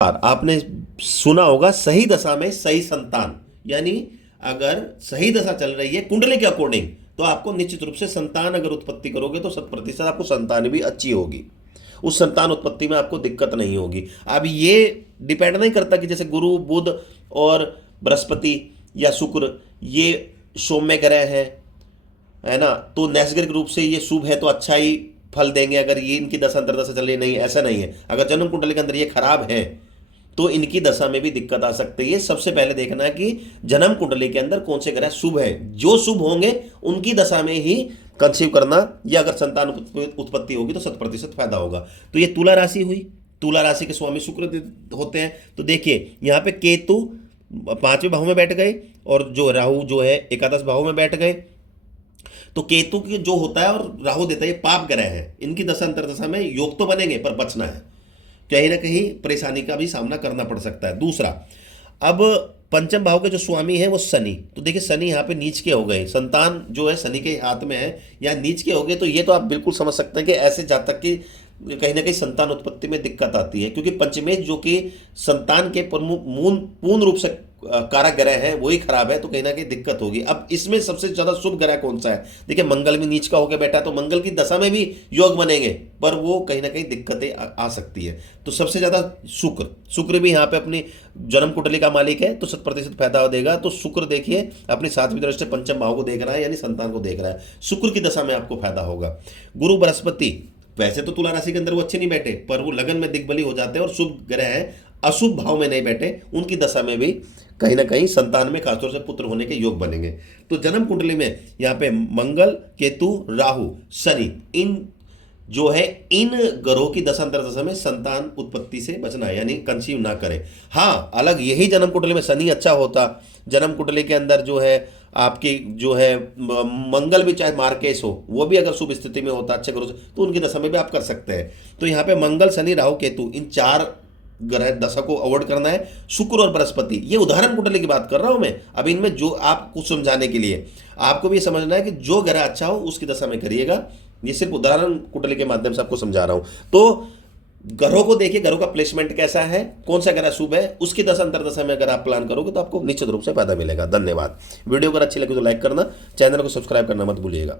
आपने सुना होगा सही दशा में सही संतान, यानी अगर सही दशा चल रही है कुंडली के अकॉर्डिंग तो आपको निश्चित रूप से संतान अगर उत्पत्ति करोगे तो 100% आपको संतान भी अच्छी होगी, उस संतान उत्पत्ति में आपको दिक्कत नहीं होगी। अब ये डिपेंड नहीं करता कि जैसे गुरु बुध और बृहस्पति या शुक्र ये सौम्य ग्रह है ना, तो नैसर्गिक रूप से ये शुभ है तो अच्छा ही फल देंगे। अगर ये इनकी दशा अंतर्दशा चल रही नहीं, ऐसा नहीं है। अगर जन्म कुंडली के अंदर ये खराब है तो इनकी दशा में भी दिक्कत आ सकती है। सबसे पहले देखना है कि जन्म कुंडली के अंदर कौन से ग्रह शुभ है, जो शुभ होंगे उनकी दशा में ही कंसीव करना, या अगर संतान उत्पत्ति होगी तो 100% फायदा होगा। तो ये तुला राशि हुई, तुला राशि के स्वामी शुक्र होते हैं। तो देखिए यहाँ पे केतु 5वें भाव में बैठ गए और जो राहु जो है एकादश भाव में बैठ गए। तो केतु की जो होता है और राहु देता है, ये पाप ग्रह है, इनकी दशा अंतर्दशा में योग तो बनेंगे पर बचना है, कहीं ना कहीं परेशानी का भी सामना करना पड़ सकता है। दूसरा, अब पंचम भाव के जो स्वामी है वो शनि, तो देखिए शनि यहाँ पे नीच के हो गए, संतान जो है शनि के हाथ में है या नीच के हो गए, तो ये तो आप बिल्कुल समझ सकते हैं कि ऐसे जातक की कहीं ना कहीं संतान उत्पत्ति में दिक्कत आती है, क्योंकि पंचमेश जो कि संतान के पूर्ण रूप से कारक ग्रह है वही खराब है, तो कहीं ना कहीं दिक्कत होगी। अब इसमें सबसे ज्यादा शुभ ग्रह कौन सा है? देखिए मंगल भी नीच का होकर बैठा है, तो मंगल की दशा में भी योग बनेंगे पर वो कहीं ना कहीं दिक्कतें आ सकती है। तो सबसे ज्यादा शुक्र भी यहाँ पे अपनी जन्म कुंडली का मालिक है तो 100% फायदा देगा। तो शुक्र देखिए अपनी 7वीं दृष्टि पंचम भाव को देख रहा है, यानी संतान को देख रहा है, शुक्र की दशा में आपको फायदा होगा। गुरु बृहस्पति वैसे तो तुला राशि के अंदर वो अच्छे नहीं बैठे, पर वो लगन में दिग्बली हो जाते हैं और शुभ ग्रह है, अशुभ भाव में नहीं बैठे, उनकी दशा में भी कहीं ना कहीं संतान में खासतौर से पुत्र होने के योग बनेंगे। तो जन्म कुंडली में यहाँ पे मंगल, केतु, राहु, शनि, इन जो है इन ग्रहों की दशा अंतर्दशा में संतान उत्पत्ति से बचना है, यानी कंसीव ना करें। हाँ, अलग यही जन्म कुंडली में शनि अच्छा होता, जन्म कुंडली के अंदर जो है आपकी जो है मंगल भी चाहे मार्केश हो, वो भी अगर शुभ स्थिति में होता अच्छे ग्रह से, तो उनकी दशा में भी आप कर सकते हैं। तो यहाँ पे मंगल, शनि, राहु, केतु, इन 4 ग्रह दशा को अवॉइड करना है। शुक्र और बृहस्पति, ये उदाहरण कुंडली की बात कर रहा हूं मैं। अब इनमें जो आप कुछ समझाने के लिए आपको भी समझना है कि जो ग्रह अच्छा हो उसकी दशा में करिएगा। ये सिर्फ उदाहरण कुंडली के माध्यम से आपको समझा रहा हूं। तो ग्रहों को देखिए, ग्रहों का प्लेसमेंट कैसा है, कौन सा ग्रह शुभ है, उसकी दशा अंतर्दशा में अगर आप प्लान करोगे तो आपको निश्चित रूप से फायदा मिलेगा। धन्यवाद। वीडियो अगर अच्छी लगी तो लाइक करना, चैनल को सब्सक्राइब करना मत भूलिएगा।